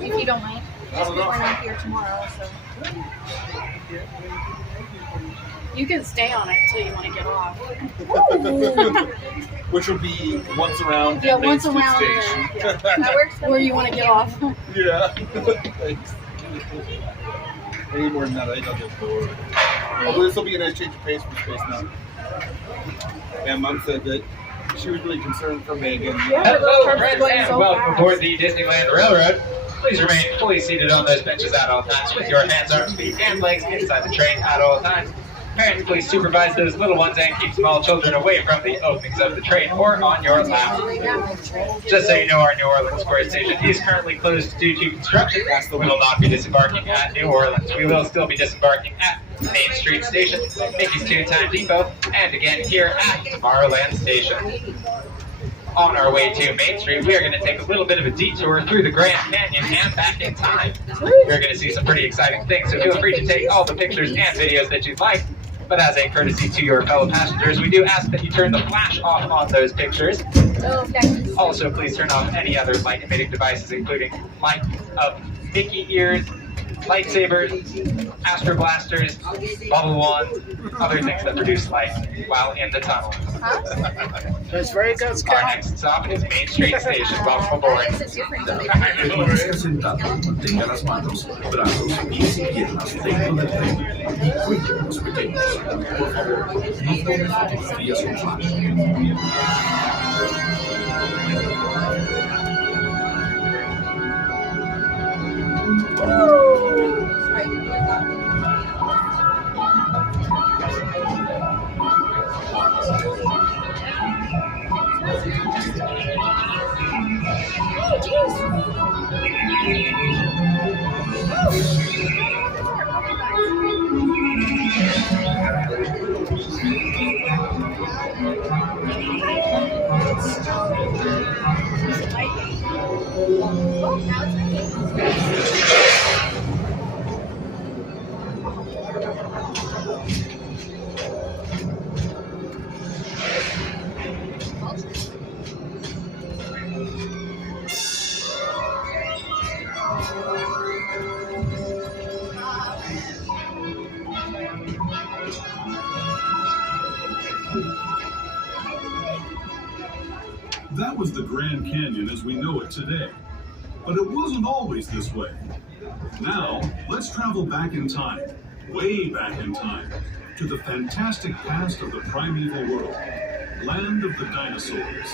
If you don't mind. Just we went out here tomorrow, so. You can stay on it until you want to get off. Which will be once around. Yeah, once Main around. Street Station. Yeah. That works. Where you want to get off. Yeah. Thanks. Any more than that, I think I'll just go. Although this will be a nice change of pace for space now. And Mom said that she was really concerned for Megan. Hello, friends, and welcome aboard the Disneyland Railroad. Please remain fully seated on those benches at all times with your hands, arms, feet, and legs inside the train at all times. Parents, please supervise those little ones and keep small children away from the openings of the train or on your lap. Just so you know, our New Orleans Square station is currently closed due to construction. We will not be disembarking at New Orleans. We will still be disembarking at Main Street Station, Mickey's Toontown Depot, and again here at Tomorrowland Station. On our way to Main Street, we are going to take a little bit of a detour through the Grand Canyon and back in time. You're going to see some pretty exciting things, so feel free to take all the pictures and videos that you'd like. But as a courtesy to your fellow passengers, we do ask that you turn the flash off on those pictures. Also, please turn off any other light-emitting devices, including light of Mickey ears, lightsabers, Astro Blasters, bubble wands, other things that produce light while in the tunnel. That's very good, Scott. Our next stop is Main Street Station. Welcome aboard. Permanezca sentado, mantenga las manos, brazos, pies y piernas dentro del tren y cuide a los pequeños. Por favor, no tome fotografías con flash. That was the Grand Canyon as we know it today. But it wasn't always this way. Now, let's travel back in time, way back in time, to the fantastic past of the primeval world, land of the dinosaurs.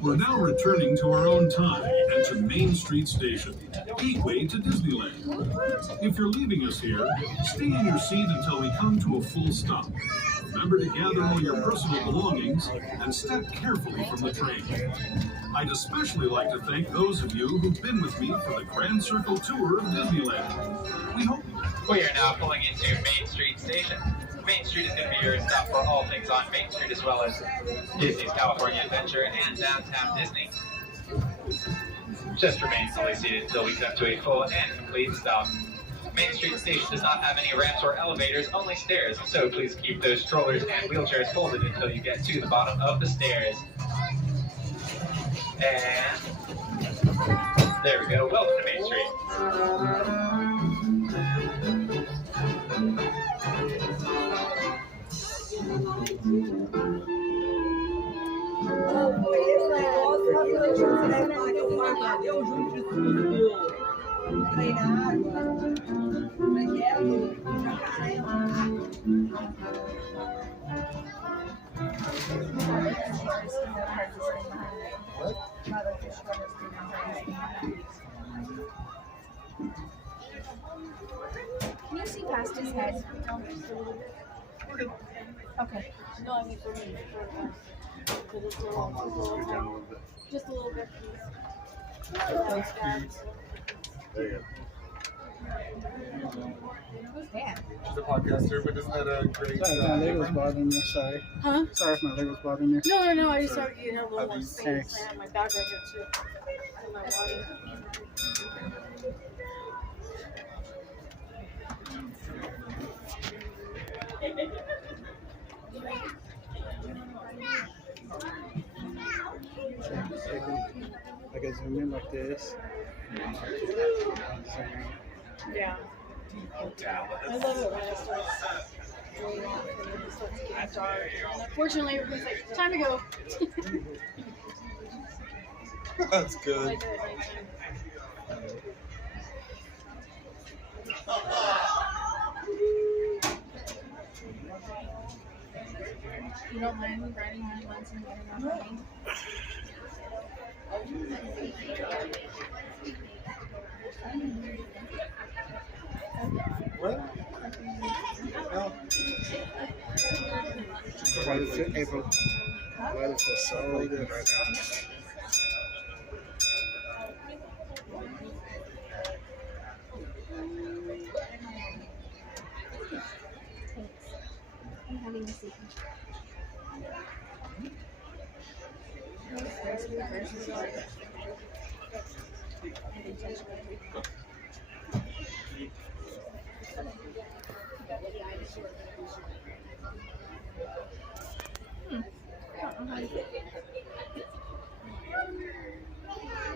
We're now returning to our own time and to Main Street Station, gateway to Disneyland. If you're leaving us here, stay in your seat until we come to a full stop. Remember to gather all your personal belongings and step carefully from the train. I'd especially like to thank those of you who've been with me for the Grand Circle Tour of Disneyland. We hope... We are now pulling into Main Street Station. Main Street is going to be your stop for all things on Main Street, as well as Disney's California Adventure and Downtown Disney. Just remain fully seated until we come to a full and complete stop. Main Street Station does not have any ramps or elevators, only stairs, so please keep those strollers and wheelchairs folded until you get to the bottom of the stairs. And there we go. Welcome to Main Street. Can you see past his head? Okay. No, I mean for me. Because it's a little, just a little bit. That's cute. There you Who's that? go. She's a podcaster, but isn't that a great? Sorry, my leg was bothering you. Sorry. Huh? Sorry if my leg was bothering you. No. I just thought you had a little more Thanks. space. I have my bag right here too. And my water. I can zoom in like this. Yeah. I love it when it starts going off and it starts getting dark. And unfortunately, everybody's like, time to go. That's I good. do it anytime. You don't mind riding on once and getting on the plane? What? No. April. Weather feels so good right now. I'm having a seat.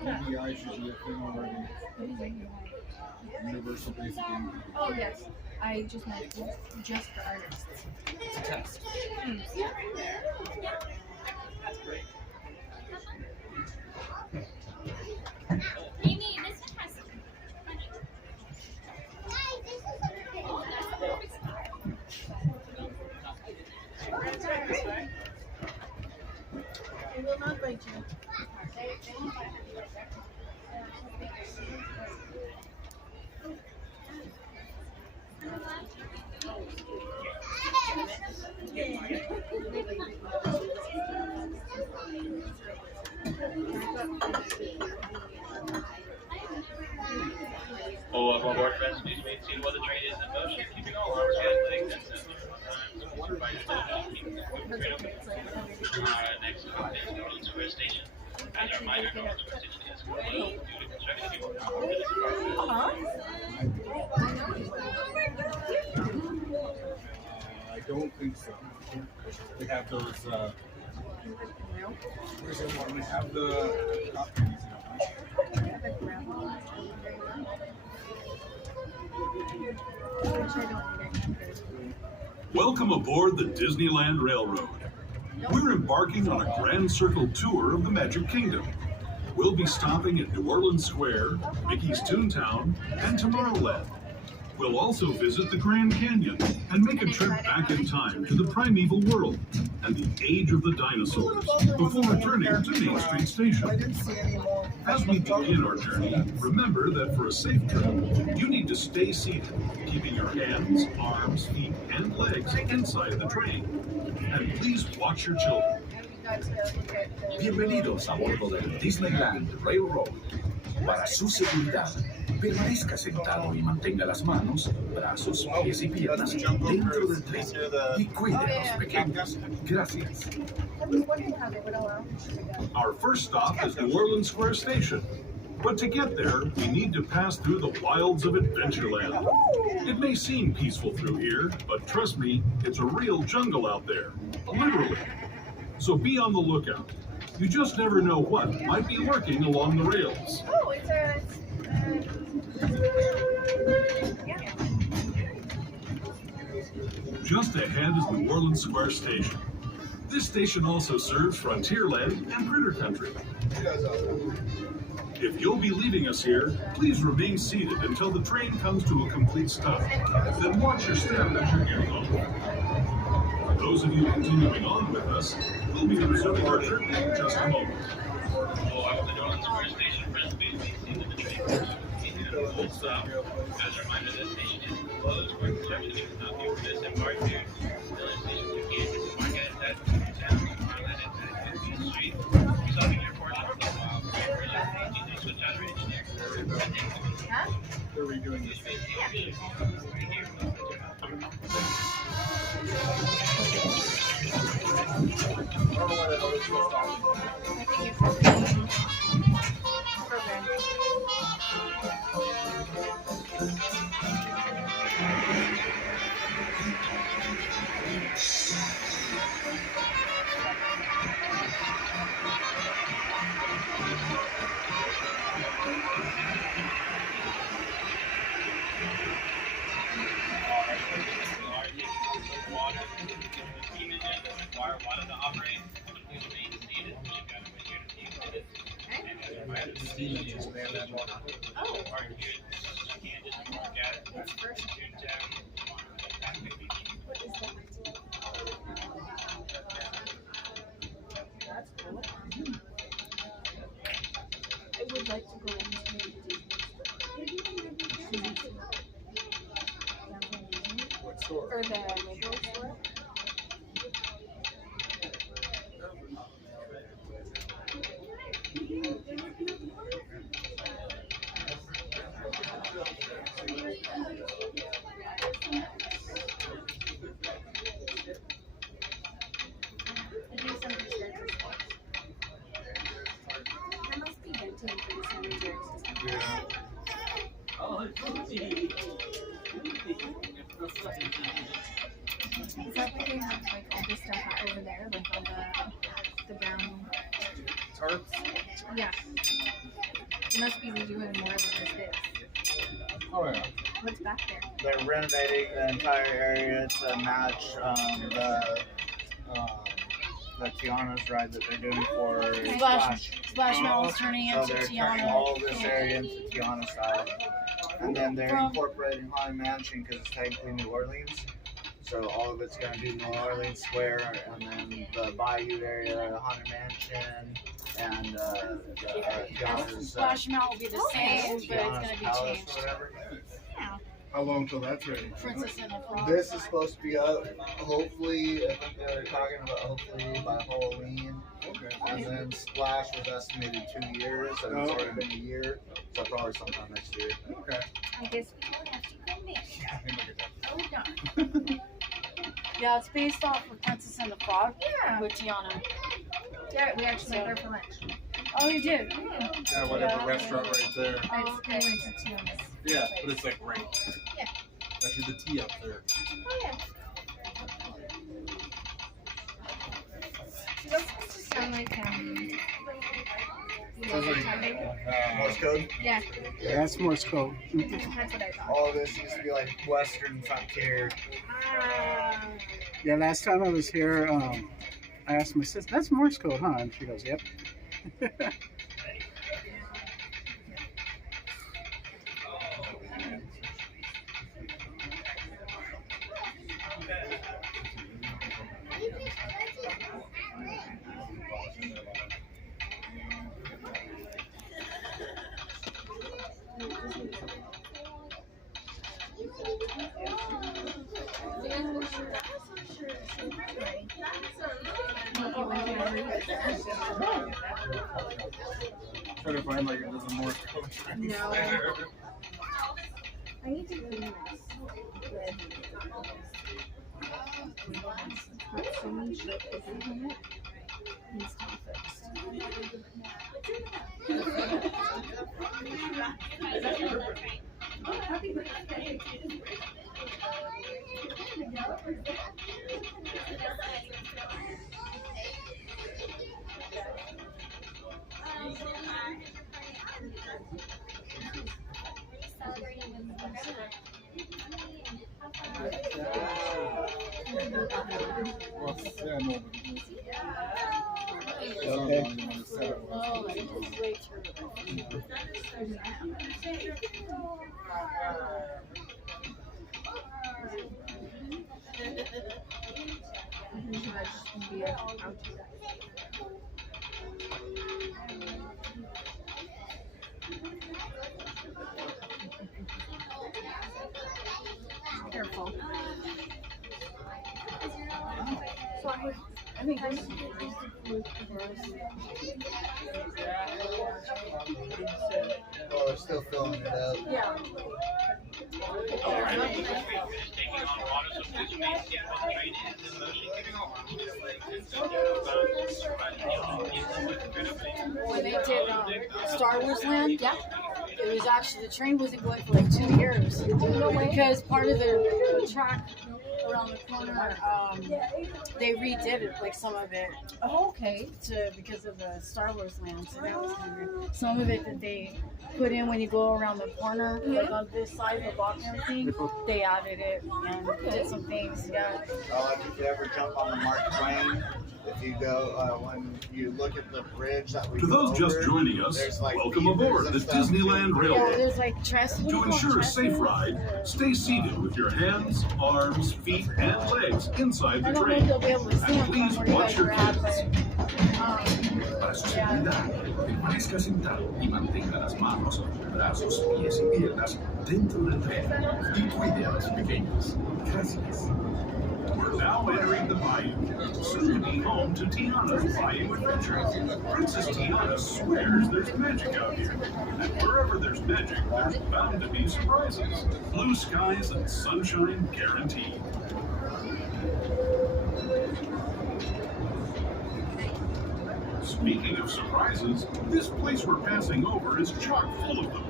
UBI should be a thing already. Universal basic income. Oh, yes. I just meant just for artists. It's a test. That's great. Amy, this one has It will not bite you. Oh, welcome aboard, friends. Please remain seated while the train is in motion, keeping all arms, hands, legs, and systems next stop is Norland Square Station. As a reminder, Norland Square Station is closed due to construction. You will not board this I don't think so. They have those. Where's the one? They have the copies. Welcome aboard the Disneyland Railroad. We're embarking on a Grand Circle tour of the Magic Kingdom. We'll be stopping at New Orleans Square, Mickey's Toontown, and Tomorrowland. We'll also visit the Grand Canyon and make a trip back in time to the primeval world and the age of the dinosaurs before returning to Main Street Station. As we begin our journey, remember that for a safe trip, you need to stay seated, keeping your hands, arms, feet, and legs inside the train. And please watch your children. Bienvenidos a bordo del Disneyland Railroad. Para su seguridad, permanezca sentado y mantenga las manos, brazos, pies y piernas dentro del tren y cuide a los pequeños. Gracias. Our first stop is New Orleans Square Station. But to get there, we need to pass through the wilds of Adventureland. It may seem peaceful through here, but trust me, it's a real jungle out there. Literally. So be on the lookout. You just never know what might be lurking along the rails. Oh, it's a. Yeah. Just ahead is New Orleans Square Station. This station also serves Frontierland and Critter Country. If you'll be leaving us here, please remain seated until the train comes to a complete stop. Then watch your step as you're getting on. For those of you continuing on with us, we'll be resuming our trip in just a moment. Oh, I hope the New Orleans Square Station friends please be seated in the train. Seated at the full stop. As a reminder, this station is closed for construction. It cannot be disembarked here. The station you can't disembark at that town. Marlin and Fifth Street. Resolving your portion of the wild. Switch out of engineer. Huh? They're redoing this. I think it's program. Water to operate. Please remain seated. You've got to wait here to be seated. And as a reminder, the station is Oh, parked here. You can't just park at it's first. Toontown. What is that? That's cool. I would like to go into Disney. What store? Or the Lego store. There must be venting for the sanitary system. Yeah. Is that why they have like all this stuff over there, like all the brown? Tarps? Yeah. They must be doing more than just this. Oh, yeah. What's back there? They're renovating the entire area to match the Tiana's ride that they're doing for Splash. Splash Mountain's turning So into they're turning Tiana. all this area into Tiana style. And then they're incorporating Haunted Mansion because it's technically New Orleans. So all of it's going to be New Orleans Square, and then the Bayou area, Haunted Mansion, and Tiana's Splash Mountain will be the same, but it's Tiana's gonna be Palace or changed. whatever. Yeah. How long till that's ready? Princess and the Frog. This is supposed to be up, hopefully, I think they're talking about hopefully by Halloween. Okay. And then Splash was estimated 2 years, and it's already been a year, so probably sometime next year. Okay. I guess we don't have to go there. Oh darn. Yeah, it's based off of Princess and the Frog Yeah. with Tiana. Yeah, we actually went there for lunch. Oh, you did? Yeah, whatever restaurant right there. It's we went to Tiana's. Yeah, but it's like right. Yeah. Actually, the tea up there. Oh yeah. Those just sound like Morse code? yeah, Yeah, that's Morse code. that's what I thought. All of this used to be like Western Frontier. Yeah, last time I was here, I asked my sister, that's Morse code, huh? And she goes, yep. Try to find like if there's a Morse code. No. I need to clean this with so many shit is in it. Needs to be fixed. Careful. So I think this Oh, they're still filling it up. yeah. Alright, taking on water, so please remain seated while the train is in motion. Keeping on your legs and When they did Star Wars Land, yeah, it was actually the train wasn't going for like 2 years because part of the track around the corner, they redid it, like some of it. Oh, okay. Because of the Star Wars Land, so that was kind of weird. Some of it that they put in when you go around the corner, like on this side of the block and everything, they added it and did some things. Yeah. If you ever jump on the Mark Twain, if you go, when you look at the bridge that we To go those just over, joining us, there's, like, welcome beavers aboard and the stuff. Disneyland Yeah, Railroad. there's like trestles. To ensure a safe ride, stay seated with your hands, arms, feet, and legs inside I the don't know if train. they'll be able to see And them please from where watch you your guys are at, kids. but Para su seguridad, permanezca sentado y mantenga las manos, brazos, pies y piernas dentro del tren y cuide a los pequeños. Gracias. We're now entering the bayou, soon to be home to Tiana's Bayou Adventure. Princess Tiana swears there's magic out here, and wherever there's magic, there's bound to be surprises. Blue skies and sunshine guaranteed. Speaking of surprises, this place we're passing over is chock full of them.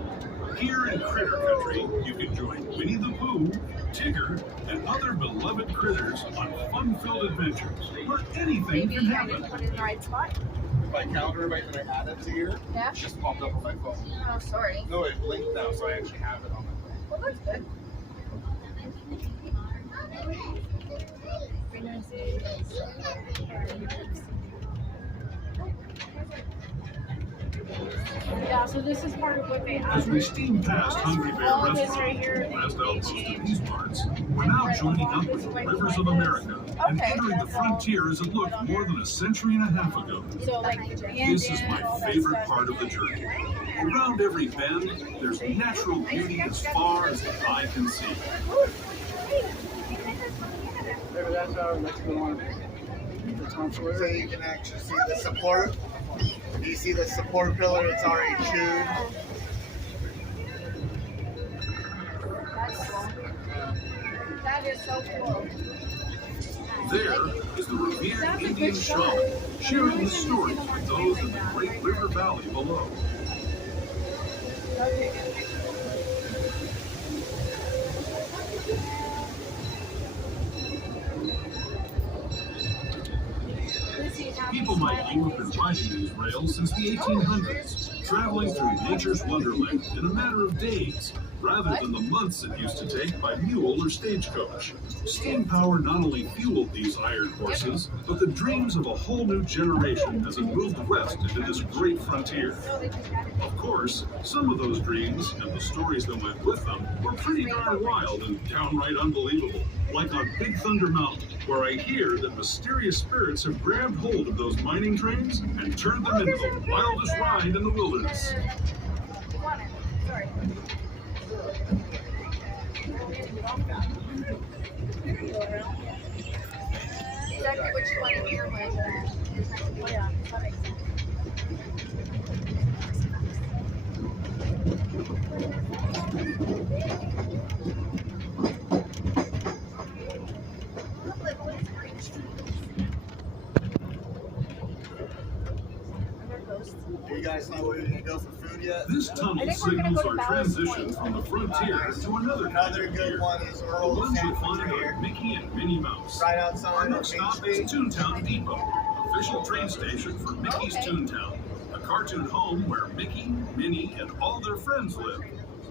Here in Critter Country, you can join Winnie the Pooh, Tigger, and other beloved critters on fun-filled adventures where anything Maybe can I didn't happen. put it in the right spot. My calendar invite that I added to here Yeah. just popped up on my phone. Oh, sorry. No, it blinked now, so I actually have it on my phone. Well, that's good. yeah, so this is part of what they As we added. steam past Hungry Bear All of this Restaurant, right here, the last they outpost of changed. these parts, we're now joining up with the Rivers of America and Okay. entering the frontier as it looked more than a century and a half ago. So like This is my favorite part of the journey. Around every bend, there's natural beauty as far as the eye can see. Maybe that's our next one. The Tom So Sawyer. you can actually see the support. Do you see the support pillar? It's already chewed. That is so cool. There is the revered Indian shaman, sharing his story with those in the Great River Valley below. People like you have been riding these rails since the 1800s, traveling through nature's wonderland in a matter of days, rather than the months it used to take by mule or stagecoach. Steam power not only fueled these iron horses, but the dreams of a whole new generation as it moved west into this great frontier. Of course, some of those dreams, and the stories that went with them, were pretty darn wild and downright unbelievable. Like on Big Thunder Mountain, where I hear that mysterious spirits have grabbed hold of those mining trains and turned them into the wildest ride in the wilderness. Sorry. Exactly what you want to hear when. Yeah, that makes sense. Do you guys know where you're gonna go for food? food yet. This tunnel signals our transition from the frontier to another kind Another of good gear. one is The Earl's ones you'll Sandwich find here, on Mickey and Minnie Mouse. right Our outside of next Main stop is Street. Toontown Depot, official train station for Mickey's Toontown, a cartoon home where Mickey, Minnie, and all their friends live.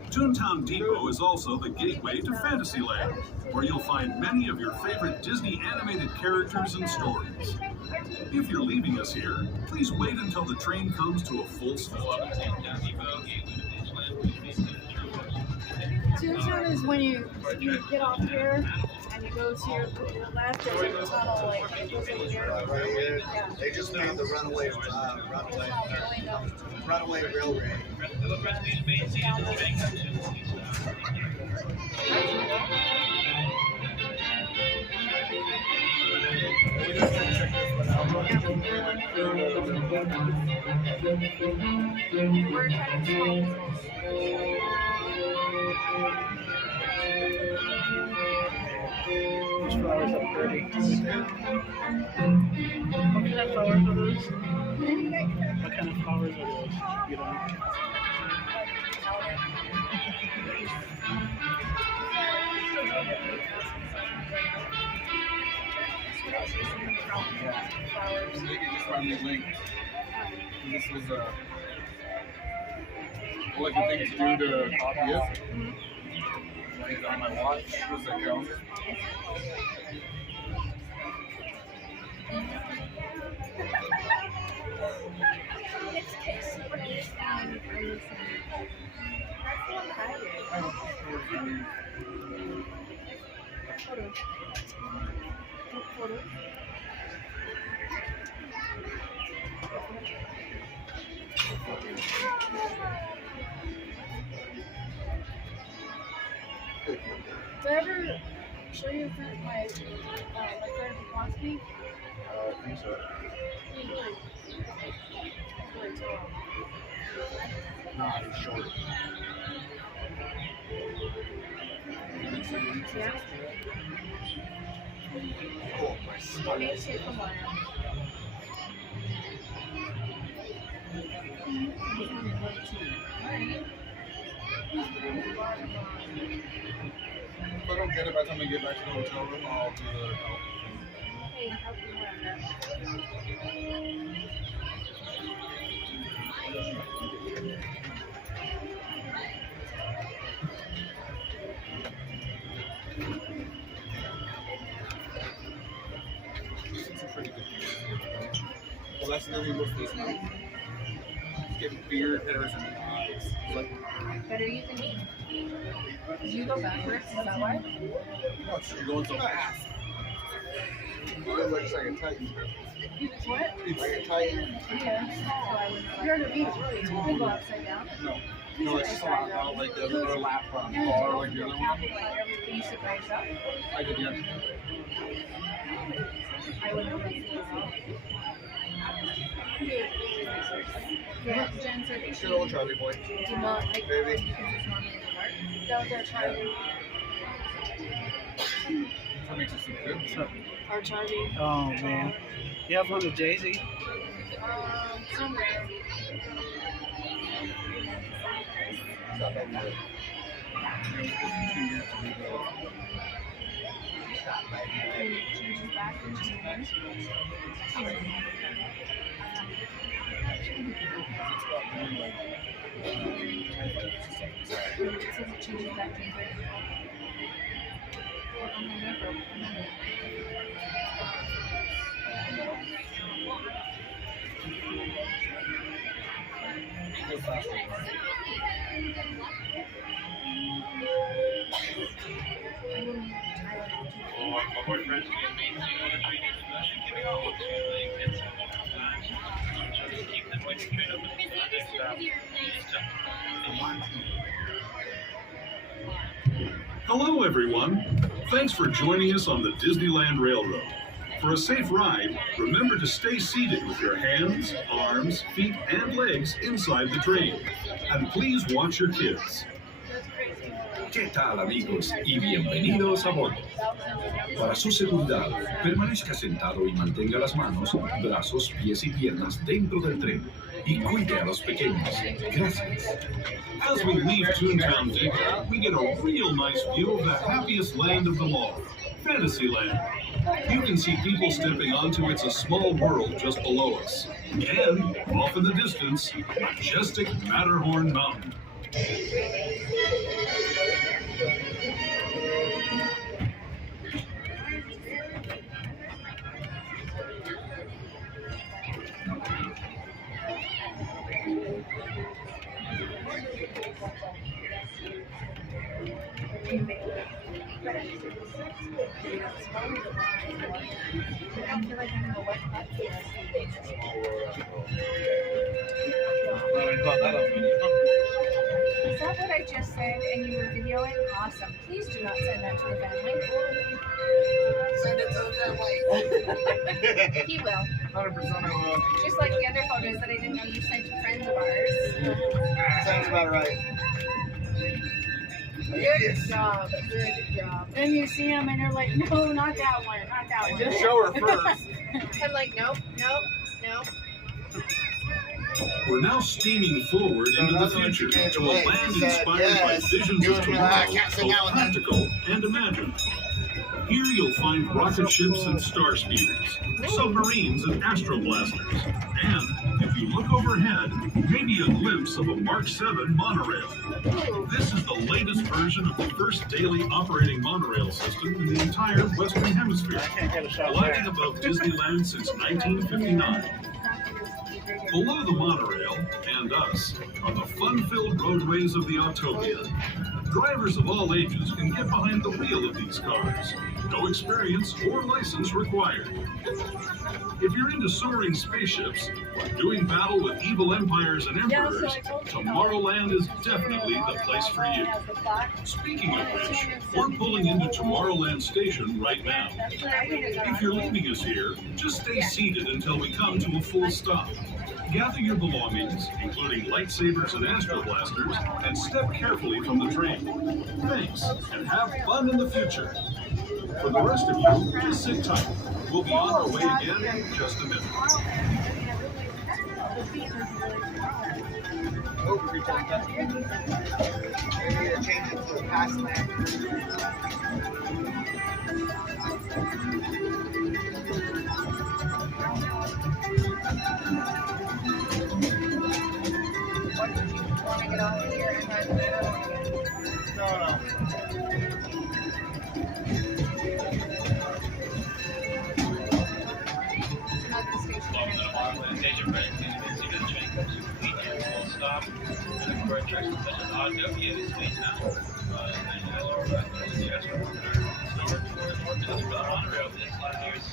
Toontown Depot is also the gateway to Fantasyland, where you'll find many of your favorite Disney animated characters and stories. If you're leaving us here, please wait until the train comes to a full stop. Toontown is when you get off here and you go to your left, there's a tunnel like over here. Right here, Yeah. they just made the runaway railway. Those flowers are pretty. What kind of flowers are those? What kind of flowers are those? You know? They just finally linked. And this was like the thing to do to copy it. Like on my watch was that calendar. Did I ever show you my friend Blonsky? I think so. He's really tall. Nah, he's short. Yeah. Oh, my He stomach. makes it from Lion. If I don't get it by the time I get back to the hotel room, I'll do the help. Hey, help me learn that. It's a pretty good deal. Well, that's another thing with this one. Getting beard hairs in the eyes. Like, Better you than me. Did you go backwards? Is that why? no, it's just going so fast. It looks like a Titan. What? It's like a Titan. Yeah. You're to me, it's really tall. They go upside down. No. No, it's just not like the lap bar like the other one. Everything you should raise up. I did, yeah. I would have raised it up. Yeah, Jen said you Good old Charlie boy. do not like Baby. because it's normally in the dark. That was our Charlie. That makes it so good. So, Our Charlie. oh man. You have one with Jay-Z? Somewhere. It's not that good. You know, it's just 2 years to rebuild. Changes back into changes back to Go faster. My boyfriend's being maintained on the train, giving all the gets trying to keep them waiting train up at the next stop. Hello, everyone. Thanks for joining us on the Disneyland Railroad. For a safe ride, remember to stay seated with your hands, arms, feet, and legs inside the train. And please watch your kids. ¿Qué tal, amigos? Y bienvenidos a bordo. Para su seguridad, permanezca sentado y mantenga las manos, brazos, pies y piernas dentro del tren. y cuide a los pequeños. Gracias. As we leave Toontown Digger, we get a real nice view of the happiest land of them all, Fantasyland. You can see people stepping onto It's a Small World just below us. And, off in the distance, majestic Matterhorn Mountain. Is that what I just said and you were videoing? Awesome. Please do not send that to the family. Send it to the family. He will. 100% I will. Just like the other photos that I didn't know you sent to friends of ours. Sounds about right. Good job. Good job. Then you see them and you're like, no, not that one. Not that one. Just show her first. I'm like, nope, nope, nope. We're now steaming forward into the future to a land inspired by visions of tomorrow, both practical and imagined. Here you'll find rocket ships and star speeders, submarines and astroblasters, and, if you look overhead, maybe a glimpse of a Mark 7 monorail. This is the latest version of the first daily operating monorail system in the entire Western Hemisphere, gliding above Disneyland since 1959. Below the monorail, and us, are the fun-filled roadways of the Autopia. Drivers of all ages can get behind the wheel of these cars. No experience or license required. If you're into soaring spaceships or doing battle with evil empires and emperors, Tomorrowland is definitely the place for you. Speaking of which, we're pulling into Tomorrowland Station right now. If you're leaving us here, just stay seated until we come to a full stop. Gather your belongings, including lightsabers and astroblasters, and step carefully from the train. Thanks, and have fun in the future. For the rest of you, just sit tight. We'll be on our way again in just a minute. Oh, we need to change it to the past Want to get off of here and run there? No. Not the station. Station presentation, the train comes to complete and full stop. And for attractions such as Autopia, this way now. And as for the Astro for the monorail, this last year's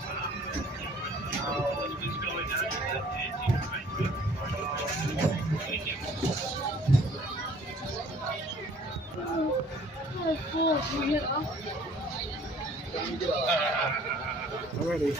let's just go down to that and thank you. Alrighty.